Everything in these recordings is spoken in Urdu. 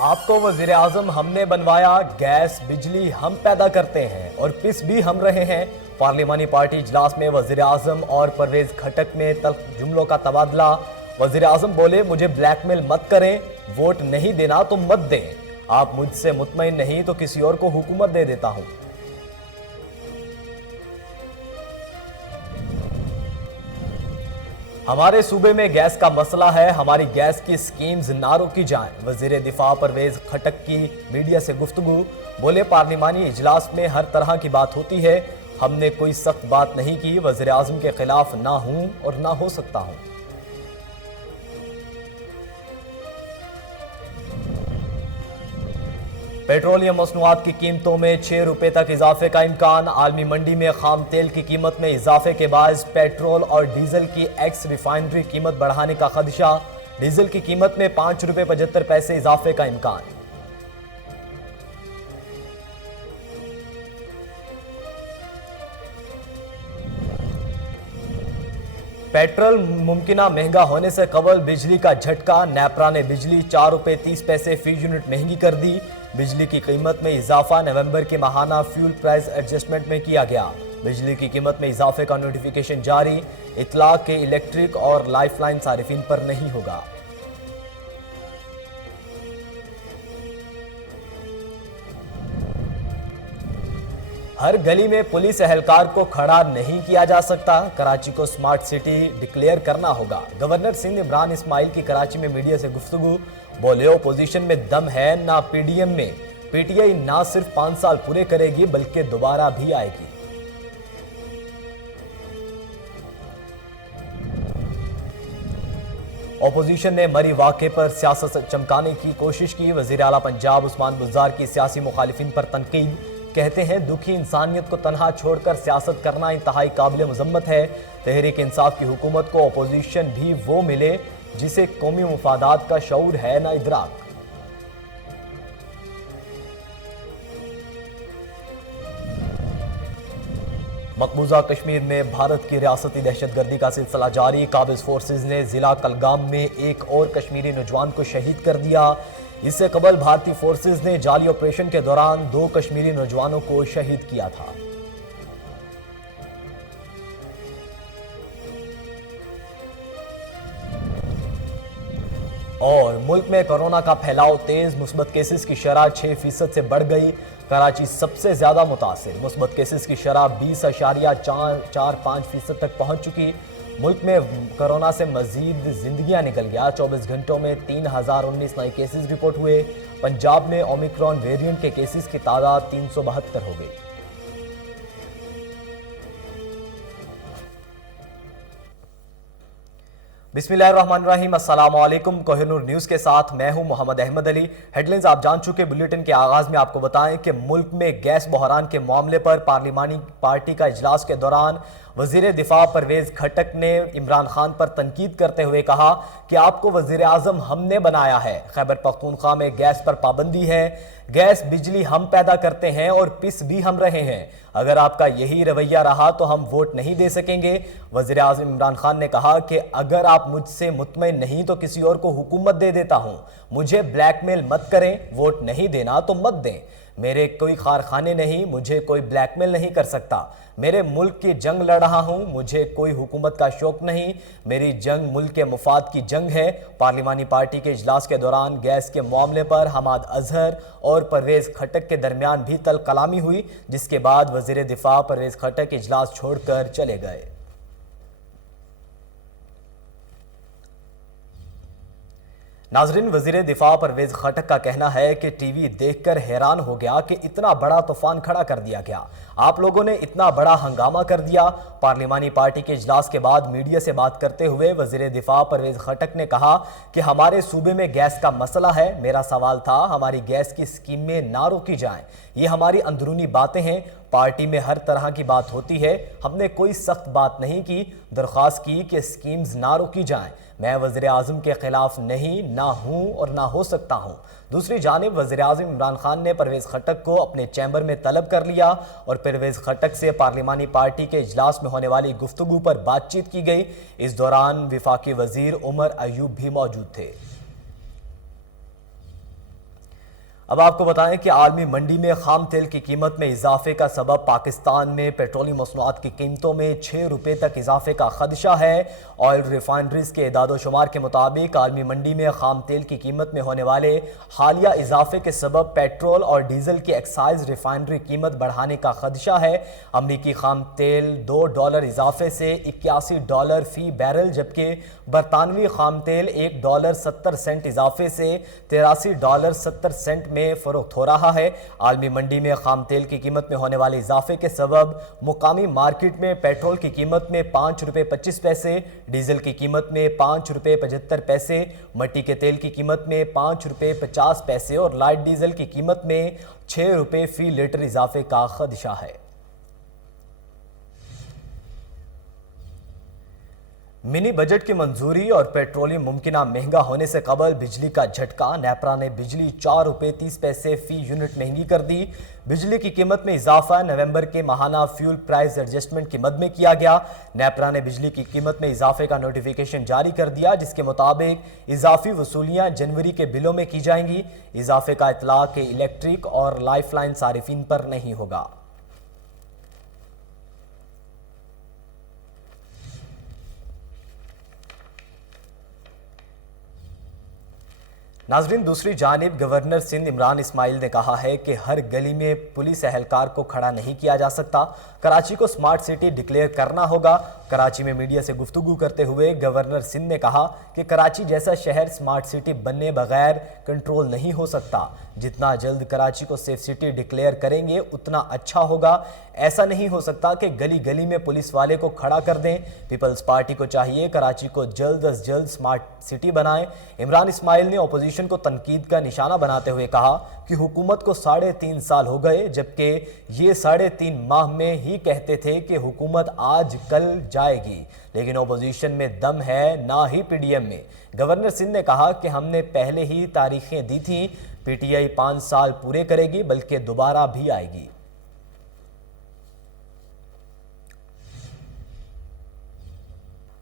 آپ کو وزیر اعظم ہم نے بنوایا، گیس بجلی ہم پیدا کرتے ہیں اور پس بھی ہم رہے ہیں۔ پارلیمانی پارٹی اجلاس میں وزیر اعظم اور پرویز خٹک میں تلخ جملوں کا تبادلہ۔ وزیر اعظم بولے مجھے بلیک میل مت کریں، ووٹ نہیں دینا تو مت دیں، آپ مجھ سے مطمئن نہیں تو کسی اور کو حکومت دے دیتا ہوں۔ ہمارے صوبے میں گیس کا مسئلہ ہے، ہماری گیس کی سکیمز نہ روکی جائیں۔ وزیر دفاع پرویز خٹک کی میڈیا سے گفتگو، بولے پارلیمانی اجلاس میں ہر طرح کی بات ہوتی ہے، ہم نے کوئی سخت بات نہیں کی، وزیر اعظم کے خلاف نہ ہوں اور نہ ہو سکتا ہوں۔ پیٹرولیم مصنوعات کی قیمتوں میں 6 روپے تک اضافے کا امکان۔ عالمی منڈی میں خام تیل کی قیمت میں اضافے کے باعث پیٹرول اور ڈیزل کی ایکس ریفائنری قیمت بڑھانے کا خدشہ۔ ڈیزل کی قیمت میں 5 روپے 75 پیسے اضافے کا امکان۔ پیٹرول ممکنہ مہنگا ہونے سے قبل بجلی کا جھٹکا، نیپرا نے بجلی 4 روپے 30 پیسے فی یونٹ مہنگی کر دی۔ بجلی کی قیمت میں اضافہ نومبر کے ماہانہ فیول پرائز ایڈجسٹمنٹ میں کیا گیا۔ بجلی کی قیمت میں اضافے کا نوٹیفیکیشن جاری، اطلاق کے الیکٹرک اور لائف لائن صارفین پر نہیں ہوگا۔ ہر گلی میں پولیس اہلکار کو کھڑا نہیں کیا جا سکتا، کراچی کو سمارٹ سٹی ڈکلیئر کرنا ہوگا۔ گورنر سندھ عمران اسماعیل کی کراچی میں میڈیا سے گفتگو، بولے اپوزیشن میں دم ہے نہ پی ڈی ایم میں، پی ٹی آئی نہ صرف 5 سال پورے کرے گی بلکہ دوبارہ بھی آئے گی۔ اپوزیشن نے مری واقعے پر سیاست چمکانے کی کوشش کی، وزیر اعلیٰ پنجاب عثمان بزدار کی سیاسی مخالفین پر تنقید، کہتے ہیں دکھی انسانیت کو تنہا چھوڑ کر سیاست کرنا انتہائی قابل مذمت ہے۔ تحریک انصاف کی حکومت کو اپوزیشن بھی وہ ملے جسے قومی مفادات کا شعور ہے نہ ادراک۔ مقبوضہ کشمیر میں بھارت کی ریاستی دہشت گردی کا سلسلہ جاری، قابض فورسز نے ضلع کلگام میں ایک اور کشمیری نوجوان کو شہید کر دیا۔ اس سے قبل بھارتی فورسز نے جعلی آپریشن کے دوران 2 کشمیری نوجوانوں کو شہید کیا تھا۔ اور ملک میں کورونا کا پھیلاؤ تیز، مثبت کیسز کی شرح 6% سے بڑھ گئی، کراچی سب سے زیادہ متاثر، مثبت کیسز کی شرح 20.45% تک پہنچ چکی۔ ملک میں کورونا سے مزید زندگیاں نکل گیا، 24 گھنٹوں میں 3019 نئے کیسز رپورٹ ہوئے۔ پنجاب میں اومیکرون ویرینٹ کے کیسز کی تعداد 372 ہو گئی۔ بسم اللہ الرحمن الرحیم، السلام علیکم۔ کوہ نور نیوز کے ساتھ میں ہوں محمد احمد علی۔ ہیڈ لائنز آپ جان چکے، بلیٹن کے آغاز میں آپ کو بتائیں کہ ملک میں گیس بحران کے معاملے پر پارلیمانی پارٹی کا اجلاس کے دوران وزیر دفاع پرویز خٹک نے عمران خان پر تنقید کرتے ہوئے کہا کہ آپ کو وزیر اعظم ہم نے بنایا ہے، خیبر پختونخوا میں گیس پر پابندی ہے، گیس بجلی ہم پیدا کرتے ہیں اور پس بھی ہم رہے ہیں، اگر آپ کا یہی رویہ رہا تو ہم ووٹ نہیں دے سکیں گے۔ وزیر اعظم عمران خان نے کہا کہ اگر آپ مجھ سے مطمئن نہیں تو کسی اور کو حکومت دے دیتا ہوں، مجھے بلیک میل مت کریں، ووٹ نہیں دینا تو مت دیں، میرے کوئی کارخانے نہیں، مجھے کوئی بلیک میل نہیں کر سکتا، میرے ملک کی جنگ لڑ رہا ہوں، مجھے کوئی حکومت کا شوق نہیں، میری جنگ ملک کے مفاد کی جنگ ہے۔ پارلیمانی پارٹی کے اجلاس کے دوران گیس کے معاملے پر حماد اظہر اور پرویز خٹک کے درمیان بھی تل کلامی ہوئی، جس کے بعد وزیر دفاع پرویز خٹک اجلاس چھوڑ کر چلے گئے۔ ناظرین، وزیر دفاع پرویز خٹک کا کہنا ہے کہ ٹی وی دیکھ کر حیران ہو گیا کہ اتنا بڑا طوفان کھڑا کر دیا گیا، آپ لوگوں نے اتنا بڑا ہنگامہ کر دیا۔ پارلیمانی پارٹی کے اجلاس کے بعد میڈیا سے بات کرتے ہوئے وزیر دفاع پرویز خٹک نے کہا کہ ہمارے صوبے میں گیس کا مسئلہ ہے، میرا سوال تھا ہماری گیس کی سکیمیں نہ روکی جائیں، یہ ہماری اندرونی باتیں ہیں، پارٹی میں ہر طرح کی بات ہوتی ہے، ہم نے کوئی سخت بات نہیں کی، درخواست کی کہ سکیمز نہ روکی جائیں، میں وزیر اعظم کے خلاف نہیں، نہ ہوں اور نہ ہو سکتا ہوں۔ دوسری جانب وزیر اعظم عمران خان نے پرویز خٹک کو اپنے چیمبر میں طلب کر لیا اور پرویز خٹک سے پارلیمانی پارٹی کے اجلاس میں ہونے والی گفتگو پر بات چیت کی گئی۔ اس دوران وفاقی وزیر عمر ایوب بھی موجود تھے۔ اب آپ کو بتائیں کہ عالمی منڈی میں خام تیل کی قیمت میں اضافے کا سبب پاکستان میں پیٹرولیم مصنوعات کی قیمتوں میں 6 روپے تک اضافے کا خدشہ ہے۔ آئل ریفائنریز کے اعداد و شمار کے مطابق عالمی منڈی میں خام تیل کی قیمت میں ہونے والے حالیہ اضافے کے سبب پیٹرول اور ڈیزل کی ایکسائز ریفائنری قیمت بڑھانے کا خدشہ ہے۔ امریکی خام تیل $2 اضافے سے $81 فی بیرل، جبکہ برطانوی خام تیل $1.70 اضافے سے $83.70 میں فروخت ہو رہا ہے۔ عالمی منڈی میں خام تیل کی قیمت میں ہونے والے اضافے کے سبب مقامی مارکیٹ میں پیٹرول کی قیمت میں $5.25، ڈیزل کی قیمت میں $5.75، مٹی کے تیل کی قیمت میں $5.50 اور لائٹ ڈیزل کی قیمت میں $6 فی لیٹر اضافے کا خدشہ ہے۔ منی بجٹ کی منظوری اور پیٹرولیم ممکنہ مہنگا ہونے سے قبل بجلی کا جھٹکا، نیپرا نے بجلی $4.30 فی یونٹ مہنگی کر دی۔ بجلی کی قیمت میں اضافہ نومبر کے ماہانہ فیول پرائز ایڈجسٹمنٹ کی مد میں کیا گیا۔ نیپرا نے بجلی کی قیمت میں اضافے کا نوٹیفیکیشن جاری کر دیا، جس کے مطابق اضافی وصولیاں جنوری کے بلوں میں کی جائیں گی۔ اضافے کا اطلاق الیکٹرک اور لائف لائن صارفین پر نہیں ہوگا۔ ناظرین، دوسری جانب گورنر سندھ عمران اسماعیل نے کہا ہے کہ ہر گلی میں پولیس اہلکار کو کھڑا نہیں کیا جا سکتا، کراچی کو سمارٹ سٹی ڈکلیئر کرنا ہوگا۔ کراچی میں میڈیا سے گفتگو کرتے ہوئے گورنر سندھ نے کہا کہ کراچی جیسا شہر سمارٹ سٹی بننے بغیر کنٹرول نہیں ہو سکتا۔ جتنا جلد کراچی کو سیف سٹی ڈکلیئر کریں گے اتنا اچھا ہوگا۔ ایسا نہیں ہو سکتا کہ گلی گلی میں پولیس والے کو کھڑا کر دیں۔ پیپلز پارٹی کو چاہیے کراچی کو جلد از جلد سمارٹ سٹی بنائیں۔ عمران اسماعیل نے اپوزیشن کو تنقید کا نشانہ بناتے ہوئے کہا کہ حکومت کو 3.5 سال ہو گئے، جبکہ یہ 3.5 ماہ میں ہی کہتے تھے کہ حکومت آج کل جائے گی، لیکن اپوزیشن میں دم ہے نہ ہی پی ڈی ایم میں۔ گورنر سندھ نے کہا کہ ہم نے پہلے ہی تاریخیں دی تھیں، پی ٹی آئی 5 سال پورے کرے گی بلکہ دوبارہ بھی آئے گی۔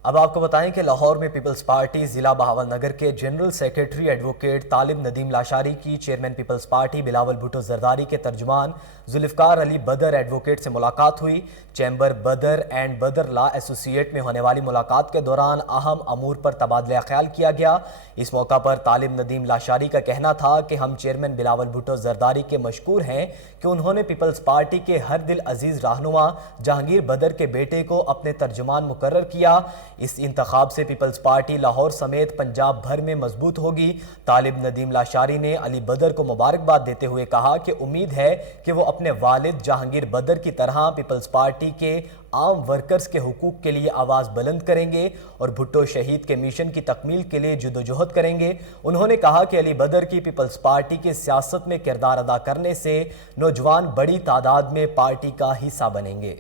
اب آپ کو بتائیں کہ لاہور میں پیپلز پارٹی ضلع بہاول نگر کے جنرل سیکریٹری ایڈوکیٹ طالب ندیم لاشاری کی chairman Peoples Party Bilawal Bhutto Zardari کے ترجمان ذوالفقار علی بدر ایڈوکیٹ سے ملاقات ہوئی۔ چیمبر بدر اینڈ بدر لا ایسوسی ایٹ میں ہونے والی ملاقات کے دوران اہم امور پر تبادلہ خیال کیا گیا۔ اس موقع پر طالب ندیم لاشاری کا کہنا تھا کہ ہم چیئرمین بلاول بھٹو زرداری کے مشکور ہیں کہ انہوں نے پیپلز پارٹی کے ہر دل عزیز رہنما جہانگیر بدر کے بیٹے کو اپنے ترجمان مقرر کیا۔ اس انتخاب سے پیپلز پارٹی لاہور سمیت پنجاب بھر میں مضبوط ہوگی۔ طالب ندیم لاشاری نے علی بدر کو مبارکباد دیتے ہوئے کہا کہ امید ہے کہ وہ اپنے والد جہانگیر بدر کی طرح پیپلز پارٹی کے عام ورکرز کے حقوق کے لیے آواز بلند کریں گے اور بھٹو شہید کے مشن کی تکمیل کے لیے جدوجہد کریں گے۔ انہوں نے کہا کہ علی بدر کی پیپلز پارٹی کے سیاست میں کردار ادا کرنے سے نوجوان بڑی تعداد میں پارٹی کا حصہ بنیں گے۔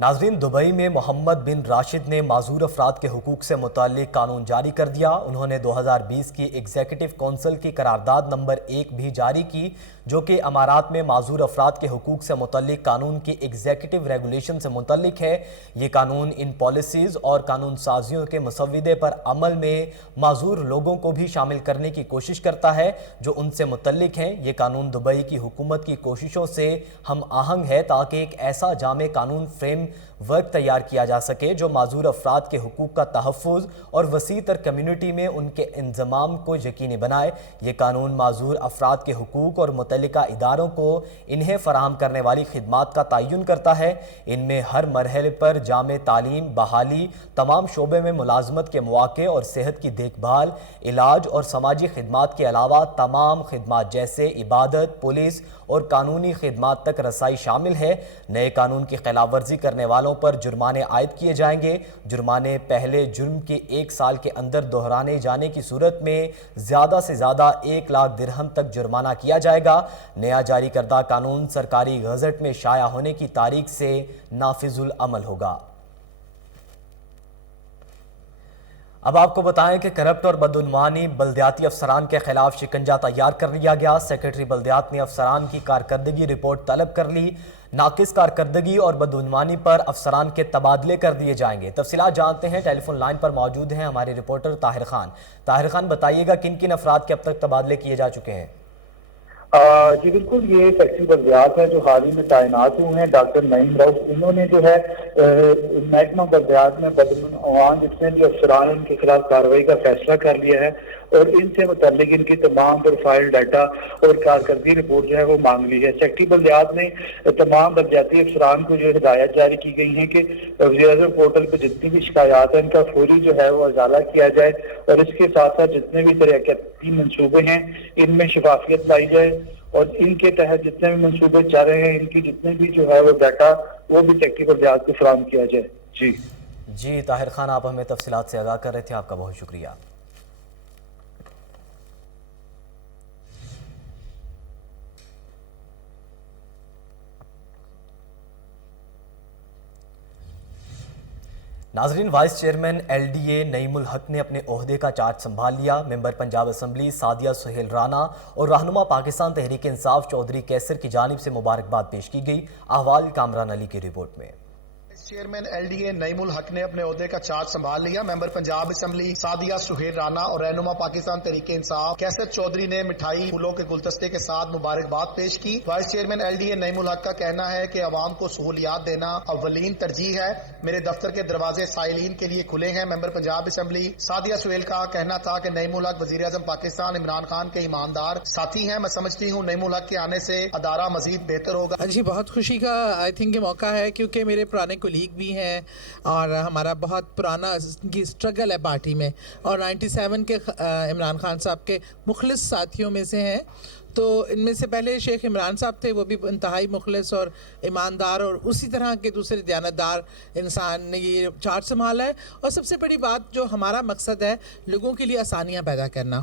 ناظرین، دبئی میں محمد بن راشد نے معذور افراد کے حقوق سے متعلق قانون جاری کر دیا۔ انہوں نے 2020 کی ایگزیکٹو کونسل کی قرارداد نمبر 1 بھی جاری کی، جو کہ امارات میں معذور افراد کے حقوق سے متعلق قانون کی ایگزیکٹو ریگولیشن سے متعلق ہے۔ یہ قانون ان پالیسیز اور قانون سازیوں کے مسودے پر عمل میں معذور لوگوں کو بھی شامل کرنے کی کوشش کرتا ہے جو ان سے متعلق ہیں۔ یہ قانون دبئی کی حکومت کی کوششوں سے ہم آہنگ ہے تاکہ ایک ایسا جامع قانون فریم ورک تیار کیا جا سکے جو معذور افراد کے حقوق کا تحفظ اور وسیع تر کمیونٹی میں ان کے انضمام کو یقینی بنائے۔ یہ قانون معذور افراد کے حقوق اور متعلقہ اداروں کو انہیں فراہم کرنے والی خدمات کا تعین کرتا ہے۔ ان میں ہر مرحلے پر جامع تعلیم، بحالی، تمام شعبے میں ملازمت کے مواقع اور صحت کی دیکھ بھال، علاج اور سماجی خدمات کے علاوہ تمام خدمات جیسے عبادت، پولیس اور قانونی خدمات تک رسائی شامل ہے۔ نئے قانون کی خلاف ورزی کرنے والوں پر جرمانے عائد کیے جائیں گے۔ جرمانے پہلے جرم کے 1 سال کے اندر دہرانے جانے کی صورت میں زیادہ سے زیادہ 1 لاکھ درہم تک جرمانہ کیا جائے گا۔ نیا جاری کردہ قانون سرکاری گزٹ میں شائع ہونے کی تاریخ سے نافذ العمل ہوگا۔ اب آپ کو بتائیں کہ کرپٹ اور بدعنوانی بلدیاتی افسران کے خلاف شکنجہ تیار کر لیا گیا۔ سیکرٹری بلدیات نے افسران کی کارکردگی رپورٹ طلب کر لی۔ ناقص کارکردگی اور بدعنوانی پر افسران کے تبادلے کر دیے جائیں گے۔ تفصیلات جانتے ہیں، ٹیلی فون لائن پر موجود ہیں ہمارے رپورٹر طاہر خان۔ طاہر خان، بتائیے گا کن کن افراد کے اب تک تبادلے کیے جا چکے ہیں؟ جی بالکل، یہ سیکٹری بلدیات ہے جو حال ہی میں تعینات ہوئے ہیں، ڈاکٹر نعیم رؤف۔ انہوں نے جو ہے محکمہ بلدیات میں بدعنوان جتنے بھی افسران ان کے خلاف کارروائی کا فیصلہ کر لیا ہے اور ان سے متعلق ان کی تمام پروفائل ڈیٹا اور کارکردگی رپورٹ جو ہے وہ مانگ لی ہے۔ سیکٹری بلدیات نے تمام بلدیاتی افسران کو جو ہدایت جاری کی گئی ہیں کہ وزیر اعظم پورٹل پہ جتنی بھی شکایات ہیں ان کا فوری جو ہے وہ ازالہ کیا جائے اور اس کے ساتھ ساتھ جتنے بھی ترقیاتی منصوبے ہیں ان میں شفافیت لائی جائے اور ان کے تحت جتنے بھی منصوبے چل رہے ہیں ان کی جتنے بھی جو ہے وہ ڈیٹا وہ بھی سیکٹری بلدیات کو فراہم کیا جائے۔ جی طاہر خان، آپ ہمیں تفصیلات سے آگاہ کر رہے تھے، آپ کا بہت شکریہ۔ ناظرین، vice chairman L D A Naeem ul Haq نے اپنے عہدے کا چارج سنبھال لیا۔ ممبر پنجاب اسمبلی سعدیہ سہیل رانا اور رہنما پاکستان تحریک انصاف چودھری کیسر کی جانب سے مبارکباد پیش کی گئی۔ احوال کامران علی کی رپورٹ میں۔ Chairman L D A Naeem ul Haq نے اپنے عہدے کا چارج سنبھال لیا۔ ممبر پنجاب اسمبلی سعدیہ سہیل رانا اور رہنما پاکستان تحریک انصاف کیسر چودھری نے مٹھائی پھولوں کے گلدستے کے ساتھ مبارکباد پیش کی۔ Vice chairman L D A Naeem ul Haq کا کہنا ہے کہ عوام کو سہولیات دینا اولین ترجیح ہے، میرے دفتر کے دروازے سائلین کے لیے کھلے ہیں۔ ممبر پنجاب اسمبلی سعدیہ سہیل کا کہنا تھا کہ نعیم الحق وزیر اعظم پاکستان عمران خان کے ایماندار ساتھی ہیں، میں سمجھتی ہوں نعیم الحق کے آنے سے ادارہ مزید بہتر ہوگا۔ جی بہت خوشی کا آئی تھنک یہ موقع ہے کیونکہ میرے پرانے کولیگ بھی ہیں اور ہمارا بہت پرانا اسٹرگل ہے پارٹی میں، اور 97 کے عمران خان صاحب کے مخلص ساتھیوں میں سے ہیں۔ تو ان میں سے پہلے شیخ عمران صاحب تھے، وہ بھی انتہائی مخلص اور ایماندار اور اسی طرح کے دوسرے دیانتدار انسان نے یہ چارج سنبھالا ہے۔ اور سب سے بڑی بات جو ہمارا مقصد ہے لوگوں کے لیے آسانیاں پیدا کرنا،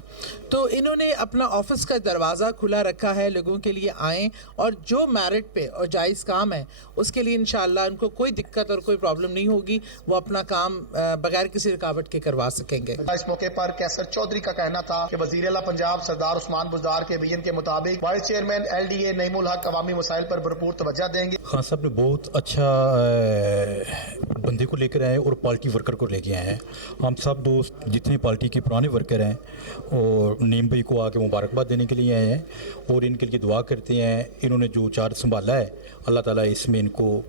تو انہوں نے اپنا آفس کا دروازہ کھلا رکھا ہے، لوگوں کے لیے آئیں اور جو میرٹ پہ اور جائز کام ہے اس کے لیے انشاءاللہ ان کو کوئی دقت اور کوئی پرابلم نہیں ہوگی، وہ اپنا کام بغیر کسی رکاوٹ کے کروا سکیں گے۔ اس موقع پر کیسر چودھری کا کہنا تھا کہ وزیر اعلیٰ پنجاب سردار عثمان بزدار کے بیان کے مطابق vice chairman L D A Naeem ul Haq عوامی مسائل پر بھرپور توجہ دیں گے۔ خان صاحب نے بہت اچھا بندے کو لے کر آئے اور پارٹی ورکر کو لے کے آئے ہیں۔ ہم سب دوست جتنے پارٹی کے پرانے ورکر ہیں اور نعیم بھائی کو آ کے مبارکباد دینے کے لیے آئے ہیں اور ان کے لیے دعا کرتے ہیں۔ انہوں نے جو چارج سنبھالا ہے اللہ تعالیٰ اس میں ان کو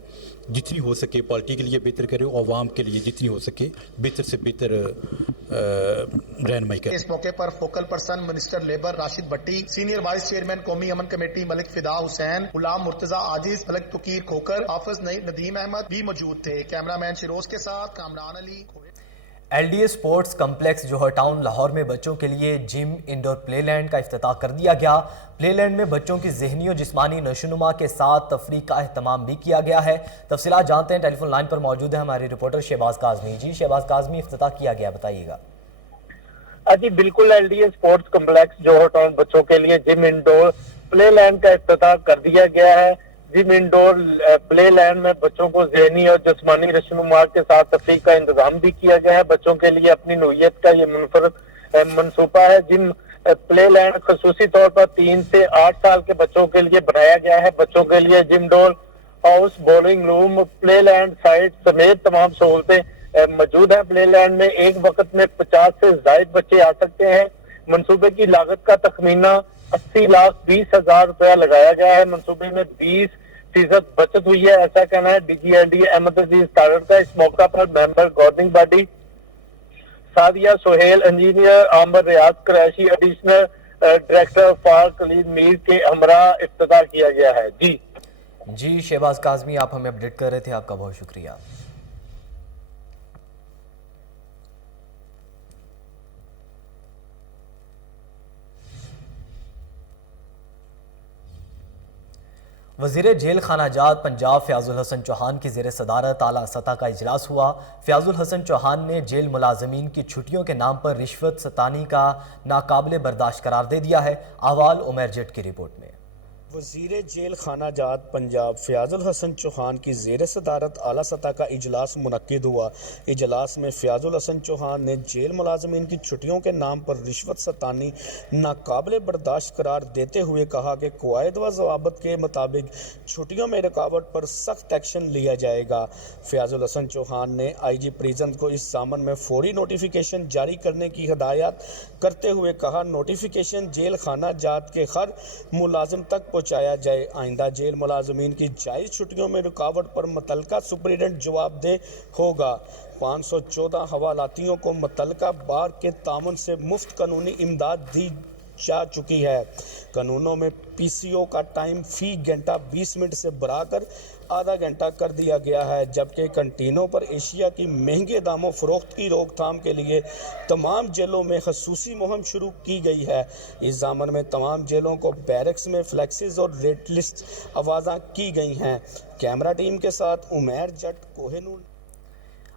جتنی ہو سکے پارٹی کے لیے بہتر کرے اور عوام کے لیے جتنی ہو سکے بہتر سے بہتر رہنمائی کرے۔ اس موقع پر focal person minister labour Rashid Batti, senior vice chairman قومی امن کمیٹی ملک فدا حسین، غلام مرتضی عاجز، ملک تقیر کھوکر، حافظ ندیم احمد بھی موجود تھے۔ کیمرہ مین شیروز کے ساتھ Kamran Ali. L D A sports complex Johar town Lahore میں بچوں کے لیے جم انڈور پلے لینڈ کا افتتاح کر دیا گیا۔ پلے لینڈ میں بچوں کی ذہنی اور جسمانی نشوونما کے ساتھ تفریح کا اہتمام بھی کیا گیا ہے۔ تفصیلات جانتے ہیں، ٹیلی فون لائن پر موجود ہے ہمارے رپورٹر شہباز کاظمی۔ جی شہباز کاظمی، افتتاح کیا گیا، بتائیے گا۔ جی بالکل، L D A sports complex Johar town بچوں کے لیے جم انڈور پلے لینڈ کا افتتاح کر دیا گیا ہے۔ جم انڈور پلے لینڈ میں بچوں کو ذہنی اور جسمانی نشوونما کے ساتھ تفریح کا انتظام بھی کیا گیا ہے۔ بچوں کے لیے اپنی نوعیت کا یہ منفرد منصوبہ ہے۔ جم پلے لینڈ خصوصی طور پر 3 سے 8 سال کے بچوں کے لیے بنایا گیا ہے۔ بچوں کے لیے جم ڈور ہاؤس، بولنگ روم، پلے لینڈ سائٹ سمیت تمام سہولتیں موجود ہیں۔ پلے لینڈ میں ایک وقت میں 50 سے زائد بچے آ سکتے ہیں۔ منصوبے کی لاگت کا تخمینہ 80,20,000 روپیہ لگایا گیا ہے۔ منصوبے میں 20% بچت ہوئی ہے، ایسا کہنا ہے D G L D Ahmad Aziz Tarar کا۔ اس موقع پر member governing body Sadia Sohail, engineer Amir Riaz Qureshi, additional director Farooq Khalil Mir کے ہمراہ افتتاح کیا گیا ہے۔ جی شہباز کاظمی، آپ ہمیں اپڈیٹ کر رہے تھے، آپ کا بہت شکریہ۔ وزیر جیل خانہ جات پنجاب فیاض الحسن چوہان کی زیر صدارت اعلیٰ سطح کا اجلاس ہوا۔ فیاض الحسن چوہان نے جیل ملازمین کی چھٹیوں کے نام پر رشوت ستانی کا ناقابل برداشت قرار دے دیا ہے۔ احوال عمیر جٹ کی رپورٹ میں۔ وزیر جیل خانہ جات پنجاب فیاض الحسن چوہان کی زیر صدارت اعلیٰ سطح کا اجلاس منعقد ہوا۔ اجلاس میں فیاض الحسن چوہان نے جیل ملازمین کی چھٹیوں کے نام پر رشوت ستانی ناقابل برداشت قرار دیتے ہوئے کہا کہ قواعد و ضوابط کے مطابق چھٹیوں میں رکاوٹ پر سخت ایکشن لیا جائے گا۔ فیاض الحسن چوہان نے آئی جی پریزن کو اس ضمن میں فوری نوٹیفیکیشن جاری کرنے کی ہدایت کرتے ہوئے کہا نوٹیفیکیشن جیل خانہ جات کے ہر ملازم تک پہنچایا جائے۔ آئندہ جیل ملازمین کی جائز چھٹیوں میں رکاوٹ پر متعلقہ سپرنٹنڈنٹ جواب دہ ہوگا۔ 514 حوالاتیوں کو متعلقہ بار کے تعاون سے مفت قانونی امداد دی جا چکی ہے۔ قانونوں میں پی سی او کا ٹائم فی گھنٹہ 20 منٹ سے بڑھا کر آدھا گھنٹہ کر دیا گیا ہے، جبکہ کنٹینوں پر اشیاء کی مہنگے داموں فروخت کی روک تھام کے لیے تمام جیلوں میں خصوصی مہم شروع کی گئی ہے۔ اس ضمن میں تمام جیلوں کو بیرکس میں فلیکسز اور ریٹ لسٹ آوازاں کی گئی ہیں۔ کیمرہ ٹیم کے ساتھ عمیر جٹ، کوہ نور۔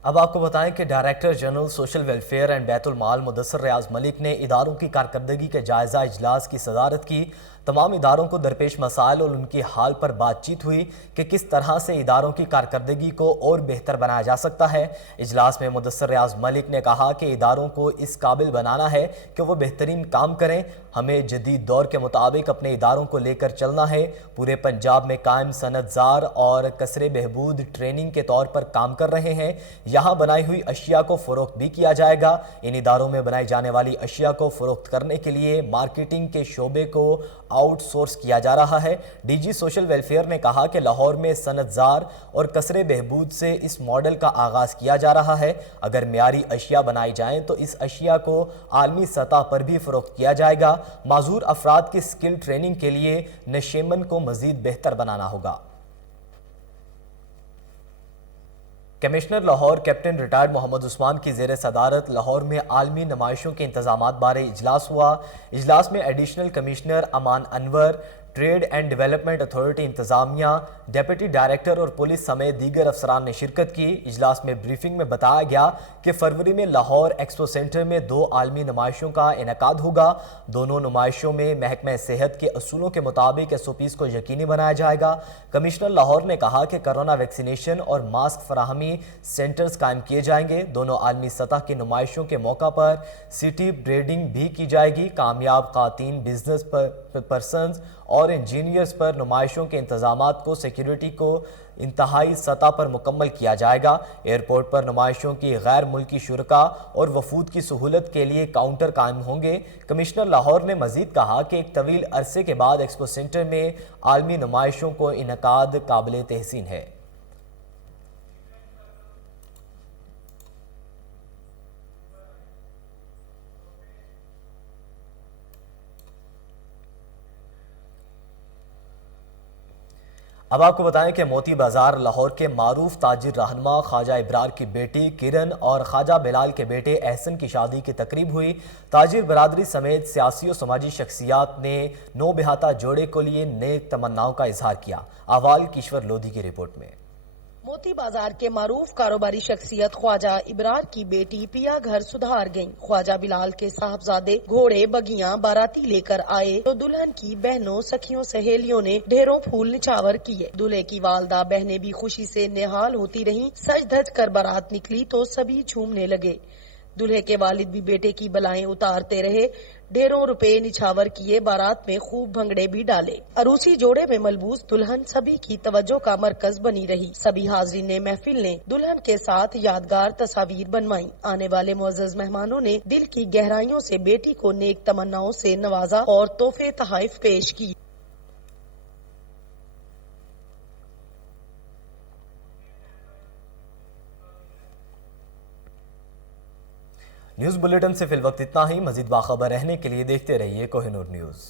اب آپ کو بتائیں کہ director general social welfare and بیت المال مدثر ریاض ملک نے اداروں کی کارکردگی کے جائزہ اجلاس کی صدارت کی۔ تمام اداروں کو درپیش مسائل اور ان کی حال پر بات چیت ہوئی کہ کس طرح سے اداروں کی کارکردگی کو اور بہتر بنایا جا سکتا ہے۔ اجلاس میں مدثر ریاض ملک نے کہا کہ اداروں کو اس قابل بنانا ہے کہ وہ بہترین کام کریں۔ ہمیں جدید دور کے مطابق اپنے اداروں کو لے کر چلنا ہے۔ پورے پنجاب میں قائم صنعت زار اور کسر بہبود ٹریننگ کے طور پر کام کر رہے ہیں۔ یہاں بنائی ہوئی اشیاء کو فروخت بھی کیا جائے گا۔ ان اداروں میں بنائی جانے والی اشیاء کو فروخت کرنے کے لیے مارکیٹنگ کے شعبے کو آؤٹ سورس کیا جا رہا ہے۔ ڈی جی سوشل ویلفیئر نے کہا کہ لاہور میں صنعت زار اور کسر بہبود سے اس ماڈل کا آغاز کیا جا رہا ہے۔ اگر معیاری اشیاء بنائی جائیں تو اس اشیاء کو عالمی سطح پر بھی فروخت کیا جائے گا۔ معذور افراد کی سکل ٹریننگ کے لیے نشیمن کو مزید بہتر بنانا ہوگا۔ Commissioner Lahore captain retired Muhammad Usman کی زیر صدارت لاہور میں عالمی نمائشوں کے انتظامات بارے اجلاس ہوا۔ اجلاس میں ایڈیشنل کمشنر امان انور، ٹریڈ اینڈ ڈیولپمنٹ اتھارٹی انتظامیہ، ڈیپٹی ڈائریکٹر اور پولیس سمیت دیگر افسران نے شرکت کی۔ اجلاس میں بریفنگ میں بتایا گیا کہ فروری میں لاہور ایکسپو سینٹر میں 2 عالمی نمائشوں کا انعقاد ہوگا۔ دونوں نمائشوں میں محکمہ صحت کے اصولوں کے مطابق SOPs کو یقینی بنایا جائے گا۔ کمشنر لاہور نے کہا کہ کرونا ویکسینیشن اور ماسک فراہمی سینٹرز قائم کیے جائیں گے۔ دونوں عالمی سطح کی نمائشوں کے موقع پر سٹی بریڈنگ بھی کی جائے گی۔ کامیاب خواتین بزنس پرسنز اور انجینئرز پر نمائشوں کے انتظامات کو سیکیورٹی کو انتہائی سطح پر مکمل کیا جائے گا۔ ایئرپورٹ پر نمائشوں کی غیر ملکی شرکاء اور وفود کی سہولت کے لیے کاؤنٹر قائم ہوں گے۔ کمشنر لاہور نے مزید کہا کہ ایک طویل عرصے کے بعد ایکسپو سینٹر میں عالمی نمائشوں کو انعقاد قابل تحسین ہے۔ اب آپ کو بتائیں کہ موتی بازار لاہور کے معروف تاجر رہنما خواجہ ابرار کی بیٹی کرن اور خواجہ بلال کے بیٹے احسن کی شادی کی تقریب ہوئی۔ تاجر برادری سمیت سیاسی و سماجی شخصیات نے نو بہاتہ جوڑے کو لیے نیک تمناؤں کا اظہار کیا۔ احوال کشور لودھی کی رپورٹ میں۔ موتی بازار کے معروف کاروباری شخصیت خواجہ ابرار کی بیٹی پیا گھر سدھار گئیں۔ خواجہ بلال کے صاحبزادے گھوڑے بگیاں باراتی لے کر آئے تو دلہن کی بہنوں سکھیوں سہیلیوں نے ڈھیروں پھول نچھاور کیے۔ دلہے کی والدہ بہنیں بھی خوشی سے نہال ہوتی رہیں۔ سج دھج کر بارات نکلی تو سبھی جھومنے لگے۔ دلہے کے والد بھی بیٹے کی بلائیں اتارتے رہے، ڈھیروں روپے نچھاور کیے، بارات میں خوب بھنگڑے بھی ڈالے۔ عروسی جوڑے میں ملبوس دلہن سبھی کی توجہ کا مرکز بنی رہی۔ سبھی حاضرین محفل نے دلہن کے ساتھ یادگار تصاویر بنوائیں۔ آنے والے معزز مہمانوں نے دل کی گہرائیوں سے بیٹی کو نیک تمناؤں سے نوازا اور تحفے تحائف پیش کی۔ نیوز بلیٹن سے فی الوقت اتنا ہی۔ مزید باخبر رہنے کے لیے دیکھتے رہیے کوہ نور نیوز۔